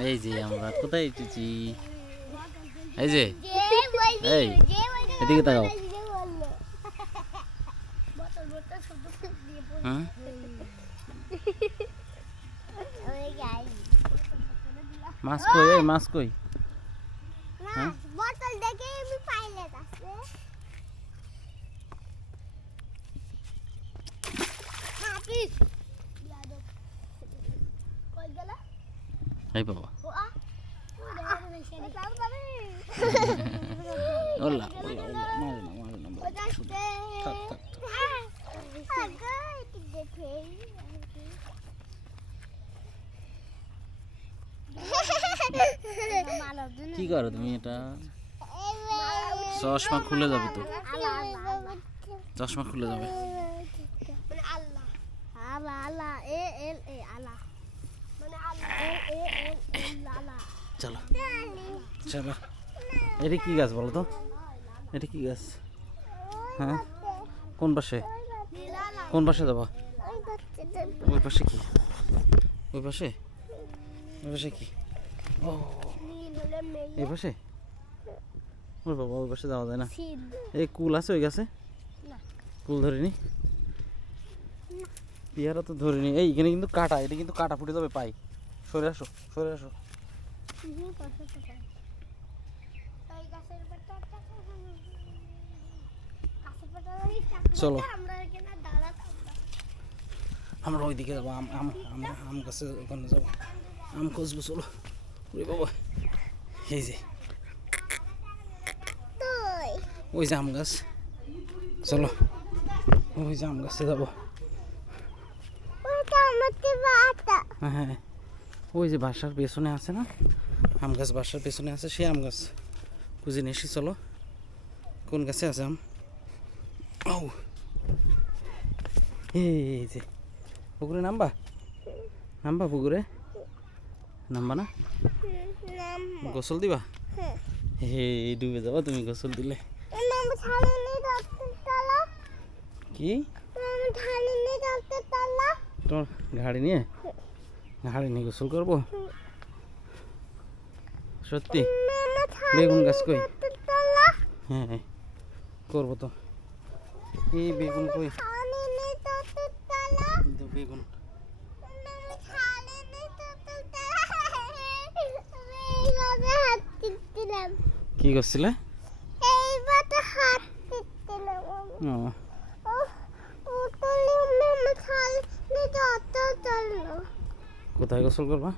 এই যে আমরা কোথায় এসেছি? এই যে এই এদিকে তাকাও। হ্যাঁ মাছ কই? এই মাছ কই? হ্যাঁ বোতল দেখে আমি পাইলেট আছে হাফিজ ইয়াদব কই গেল এই বাবা ও আ ওলা ওলা ওলা মার না থাক থাক কি করো তুমি? এটা চশমা খুলে যাবে তো, চশমা খুলে যাবে। চলো চলো। এটা কি গাছ বলো তো? এটা কি গাছ? হ্যাঁ কোন পাশে? কোন পাশে যাবা? ওই পাশে কি? ওই পাশে? ওই পাশে কি? ও এই পাশে? ওই বাবা ওই পাশে যাওয়া যায় না। এই কুল আছে ওই গাছে? কুল ধরিনি, পেয়ারা তো ধরিনি। এই এখানে কিন্তু কাটা, এটা কিন্তু কাটা ফুটে যাবে পাই। সরে আসো সরে আসো। চলো আমরা ওইদিকে যাবো, আম গাছে ওখানে যাবো, আম খুঁজবো। চলো ওরে বাবা, এই যে ওই যে আম গাছ, চলো ওই যে আম গাছে যাবো। হ্যাঁ ওই যে বাসার পেছনে আছে না আম গাছ, বাসার পেছনে আছে সেই আম গাছ খুঁজে নিয়ে এসি। চলো কোন গাছে আছে আম? ও এই যে পুকুরে নামবা, নামবা পুকুরে নামবা না? গোসল দিবা? হে ডুবে যাবা তুমি গোসল দিলে। কি তোমার ঘাড়ি নিয়ে গোসল করবো? সত্যি? বেগুন গাছ কই? হ্যাঁ করবো তো। এই বেগুন কই? বেগুন কি করছিলে? কোথায় গোসল করবা?